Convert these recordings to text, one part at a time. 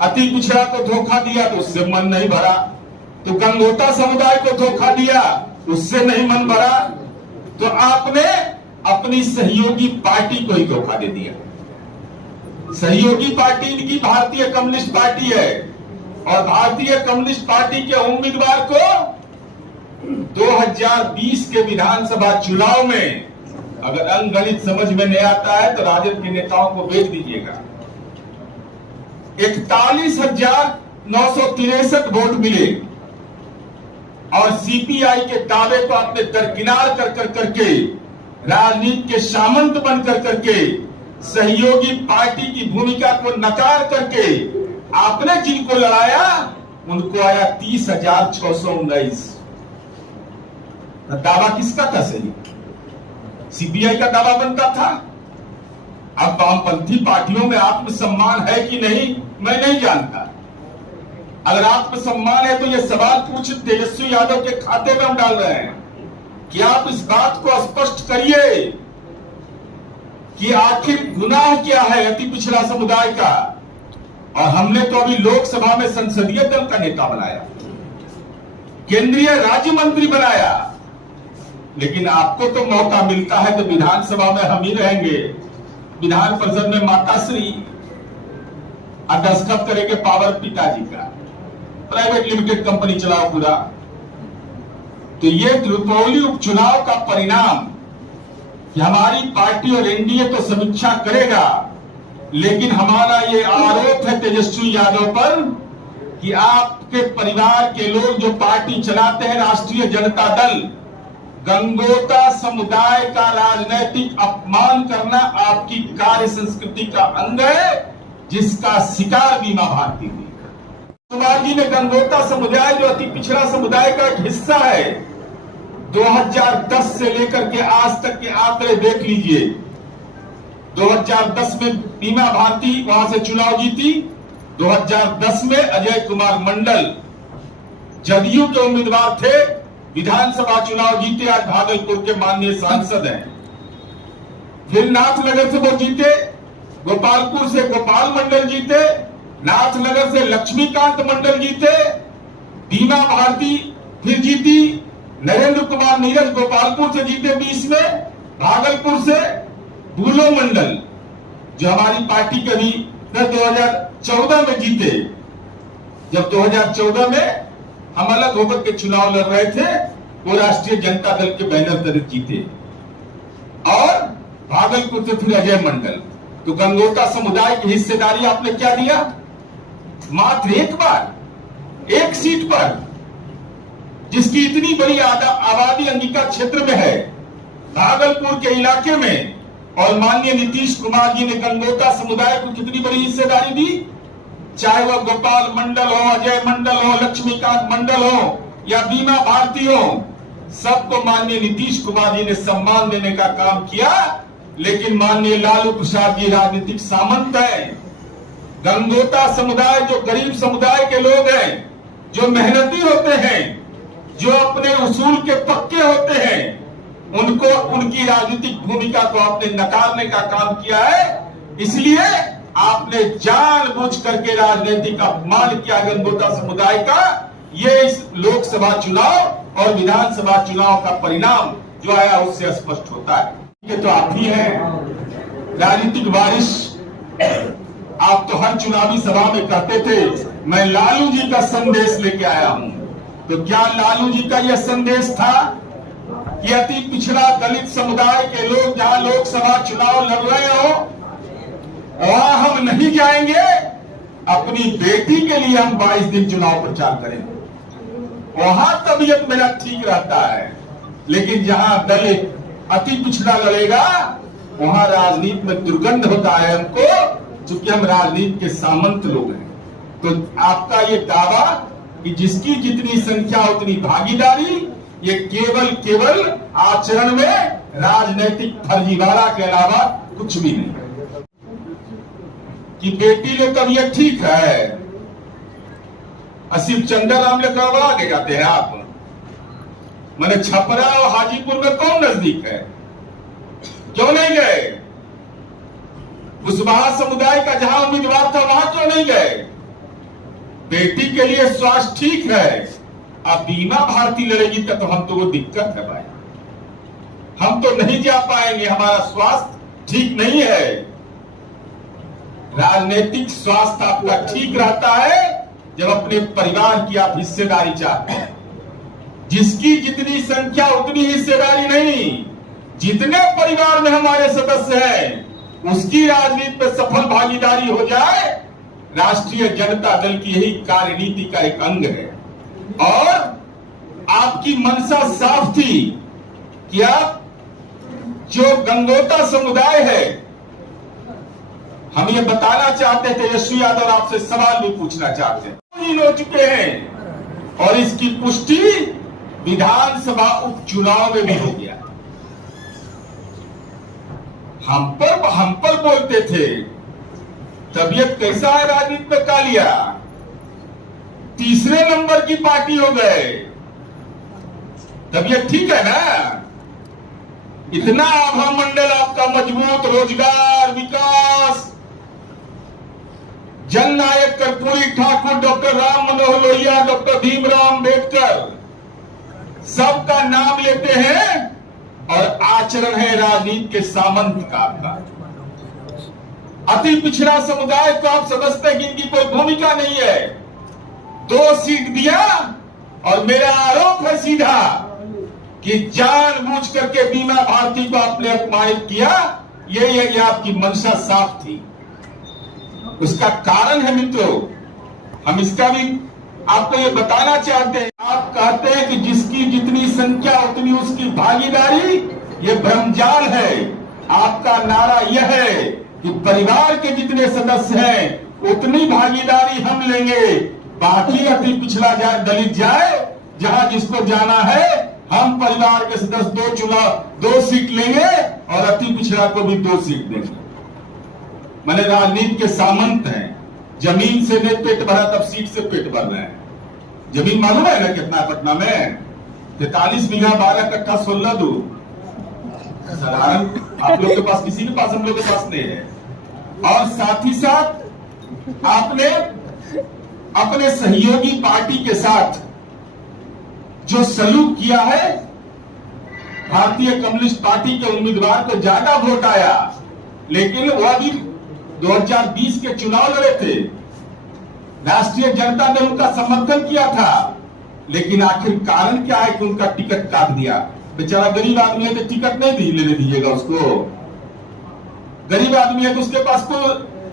अति पिछड़ा को धोखा दिया तो उससे मन नहीं भरा, तो गंगोता समुदाय को धोखा दिया उससे नहीं मन भरा, तो आपने अपनी सहयोगी पार्टी को ही धोखा दे दिया। सहयोगी पार्टी इनकी भारतीय कम्युनिस्ट पार्टी है और भारतीय कम्युनिस्ट पार्टी के उम्मीदवार को 2020 के विधानसभा चुनाव में अगर अंकगणित समझ में नहीं आता है तो राजद के नेताओं को भेज दीजिएगा। 41,963 वोट मिले और सीपीआई के दावे को आपने दरकिनार कर करके राजनीति के सामंत बनकर करके सहयोगी पार्टी की भूमिका को नकार करके आपने जिनको लड़ाया उनको आया 30,619। दावा किसका था सही? सीपीआई का दावा बनता था। अब वामपंथी पार्टियों में आत्मसम्मान है कि नहीं मैं नहीं जानता। अगर आत्मसम्मान है तो ये सवाल पूछ तेजस्वी यादव के खाते में हम डाल रहे हैं कि आप इस बात को स्पष्ट करिए कि आखिर गुनाह क्या है अति पिछड़ा समुदाय का। और हमने तो अभी लोकसभा में संसदीय दल का नेता बनाया, केंद्रीय राज्य मंत्री बनाया, लेकिन आपको तो मौका मिलता है तो विधानसभा में हम ही रहेंगे, विधान परिषद में माताश्री और दस्तखत करेंगे पावर पिताजी का, प्राइवेट लिमिटेड कंपनी चलाओ पूरा। तो ये रुपौली उपचुनाव का परिणाम कि हमारी पार्टी और एनडीए तो समीक्षा करेगा, लेकिन हमारा ये आरोप है तेजस्वी यादव पर कि आपके परिवार के लोग जो पार्टी चलाते हैं राष्ट्रीय जनता दल, गंगोता समुदाय का राजनीतिक अपमान करना आपकी कार्य संस्कृति का अंग है, जिसका शिकार बीमा भारती हुई। कुमार जी ने गंगोता समुदाय जो अति पिछड़ा समुदाय का एक हिस्सा है, 2010 से लेकर के आज तक के आंकड़े देख लीजिए। 2010 में बीमा भारती वहां से चुनाव जीती, 2010 में अजय कुमार मंडल जदयू के उम्मीदवार थे, विधानसभा चुनाव जीते, आज भागलपुर के माननीय सांसद हैं। फिर नाथनगर से वो जीते, गोपालपुर से गोपाल मंडल जीते, नाथनगर से लक्ष्मीकांत मंडल जीते, बीमा भारती फिर जीती, नरेंद्र कुमार नीरज गोपालपुर से जीते 20 में, भागलपुर से बुलो मंडल जो हमारी पार्टी के भी 2014 में जीते। जब 2014 में हम अलग होकर के चुनाव लड़ रहे थे, वो राष्ट्रीय जनता दल के बैनर तले जीते। और भागलपुर से फिर अजय मंडल। तो गंगोता समुदाय की हिस्सेदारी आपने क्या दिया? मात्र एक बार एक सीट पर, जिसकी इतनी बड़ी आबादी अंगिका क्षेत्र में है, भागलपुर के इलाके में, और माननीय नीतीश कुमार जी ने गंगोता समुदाय को कितनी बड़ी हिस्सेदारी दी। चाहे वह गोपाल मंडल हो, अजय मंडल हो, लक्ष्मीकांत मंडल हो या बीमा भारती हो, सबको माननीय नीतीश कुमार जी ने सम्मान देने का काम किया। लेकिन माननीय लालू प्रसाद जी राजनीतिक सामंत है। गंगोता समुदाय जो गरीब समुदाय के लोग हैं, जो मेहनती होते हैं, जो अपने उसूल के पक्के होते हैं, उनको उनकी राजनीतिक भूमिका को आपने नकारने का काम किया है। इसलिए आपने जानबूझ करके राजनीतिक अपमान किया गंगोता समुदाय का। ये इस लोकसभा चुनाव और विधानसभा चुनाव का परिणाम जो आया उससे स्पष्ट होता है। ये तो आप ही हैं राजनीतिक वारिस। आप तो हर चुनावी सभा में कहते थे मैं लालू जी का संदेश लेके आया हूं। तो क्या लालू जी का यह संदेश था कि अति पिछड़ा दलित समुदाय के लोग जहां लोकसभा चुनाव लड़ रहे हो वहां हम नहीं जाएंगे, अपनी बेटी के लिए हम 22 दिन चुनाव प्रचार करेंगे, वहां तबीयत मेरा ठीक रहता है। लेकिन जहां दलित अति पिछड़ा लड़ेगा वहां राजनीति में दुर्गंध होता है हमको, चूंकि हम राजनीति के सामंत लोग हैं। तो आपका ये दावा कि जिसकी जितनी संख्या उतनी भागीदारी, ये केवल आचरण में राजनीतिक फर्जीवाड़ा के अलावा कुछ भी नहीं। कि बेटी लोग तबीयत ठीक है, असीम चंद्र राम ले करवा के जाते हैं आप। मैंने छपरा और हाजीपुर में कौन नजदीक है, क्यों नहीं गए? कुशवाहा समुदाय का जहां उम्मीदवार था वहां क्यों नहीं गए? बेटी के लिए स्वास्थ्य ठीक है, अब बीमा भारती लड़ेगी तो हम तो वो दिक्कत है भाई, हम तो नहीं जा पाएंगे, हमारा स्वास्थ्य ठीक नहीं है। राजनीतिक स्वास्थ्य आपका ठीक रहता है जब अपने परिवार की आप हिस्सेदारी चाहते हैं। जिसकी जितनी संख्या उतनी हिस्सेदारी नहीं, जितने परिवार में हमारे सदस्य हैं उसकी राजनीति में सफल भागीदारी हो जाए, राष्ट्रीय जनता दल की यही कार्यनीति का एक अंग है। और आपकी मंशा साफ थी कि आप जो गंगोता समुदाय है, हम ये बताना चाहते थे, यशवी यादव आपसे सवाल भी पूछना चाहते हैं, हो चुके हैं और इसकी पुष्टि विधानसभा उपचुनाव में भी हो गया। हम पर बोलते थे तबीयत कैसा है राजनीति में कालिया, तीसरे नंबर की पार्टी हो गए, तबीयत ठीक है ना? इतना आभा मंडल आपका मजबूत, रोजगार, विकास, जननायक कर्पूरी ठाकुर, डॉक्टर राम मनोहर लोहिया, डॉक्टर भीमराव अम्बेडकर, सबका नाम लेते हैं और आचरण है राजनीति के सामंत का आपका। अति पिछड़ा समुदाय को आप समझते हैं कि इनकी कोई भूमिका नहीं है, 2 सीट दिया और मेरा आरोप है सीधा कि जानबूझ करके बीमा भारती को आपने अपमानित किया। ये आपकी मंशा साफ थी। उसका कारण है मित्रों, हम इसका भी आपको ये बताना चाहते हैं। आप कहते हैं कि जिसकी जितनी संख्या उतनी उसकी भागीदारी, ये भ्रमजाल है। आपका नारा यह है कि परिवार के जितने सदस्य हैं उतनी भागीदारी हम लेंगे, बाकी अति पिछड़ा जाए, दलित जाए, जहां जिसको जाना है, हम परिवार के सदस्य 2 सीट लेंगे और अति पिछड़ा को भी 2 सीट देंगे। मैंने राजनीति के सामंत हैं, जमीन से नहीं पेट भरा तब सीट से पेट भर रहे हैं। जमीन मालूम है ना कितना है पटना में? 43 बीघा 12 कट्ठा 16 दूर। साधारण आप लोग के पास, किसी के पास, हम लोग के पास नहीं है। और साथ ही साथ आपने अपने सहयोगी पार्टी के साथ जो सलूक किया है, भारतीय कम्युनिस्ट पार्टी के उम्मीदवार को ज्यादा वोट आया, लेकिन वह भी 2020 के चुनाव लड़े थे, राष्ट्रीय जनता ने उनका समर्थन किया था, लेकिन आखिर कारण क्या है कि उनका टिकट काट दिया। बेचारा गरीब आदमी है तो टिकट नहीं लेने दीजिएगा उसको। गरीब आदमी है तो उसके पास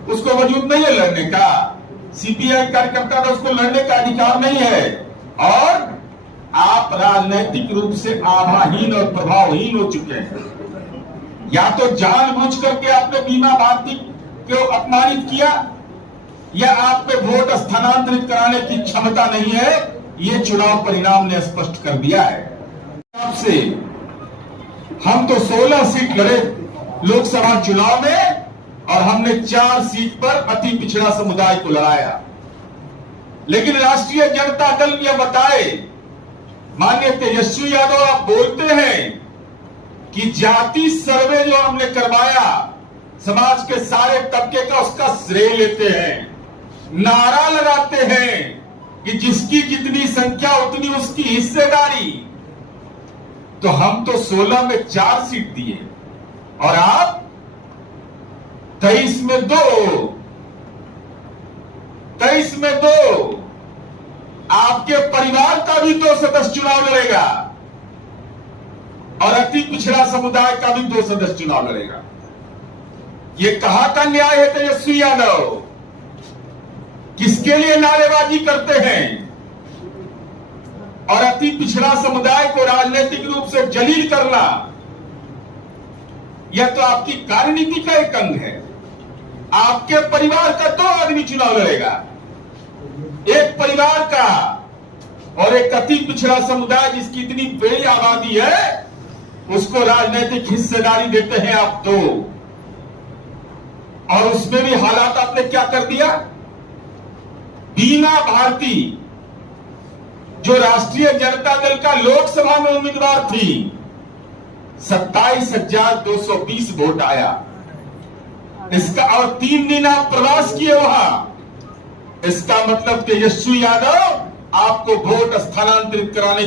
उसको वजूद नहीं है लड़ने का, सीपीआई कार्यकर्ता का उसको लड़ने का अधिकार नहीं है। और आप राजनैतिक रूप से आभाहीन और प्रभावहीन हो चुके हैं। या तो जानबूझ करके आपने बीमा भारती को अपमानित किया, या आप पे वोट स्थानांतरित कराने की क्षमता नहीं है। ये चुनाव परिणाम ने स्पष्ट कर दिया है। आपसे हम तो 16 सीट लड़े लोकसभा चुनाव में और हमने 4 सीट पर अति पिछड़ा समुदाय को लड़ाया। लेकिन राष्ट्रीय जनता दल यह बताए, माननीय तेजस्वी यादव, आप बोलते हैं कि जाति सर्वे जो हमने करवाया, समाज के सारे तबके का, उसका श्रेय लेते हैं, नारा लगाते हैं कि जिसकी जितनी संख्या उतनी उसकी हिस्सेदारी। तो हम तो 16 में 4 सीट दिए और आप 23 में 2, 23 में 2। आपके परिवार का भी 2 सदस्य चुनाव लड़ेगा और अति पिछड़ा समुदाय का भी 2 सदस्य चुनाव लड़ेगा। ये कहां का न्याय है तेजस्वी यादव? किसके लिए नारेबाजी करते हैं? और अति पिछड़ा समुदाय को राजनीतिक रूप से जलील करना, यह तो आपकी कार्यनीति का एक अंग है। आपके परिवार का 2 आदमी चुनाव लड़ेगा, एक परिवार का और एक अति पिछड़ा समुदाय जिसकी इतनी बड़ी आबादी है, उसको राजनीतिक हिस्सेदारी देते हैं आप 2। और उसमें भी हालात आपने क्या कर दिया? बीमा भारती जो राष्ट्रीय जनता दल का लोकसभा में उम्मीदवार थी, 27,220 वोट आया इसका। और 3 दिन आप प्रवास किए वहां, इसका मतलब तेजस्वी यादव आपको वोट स्थानांतरित कराने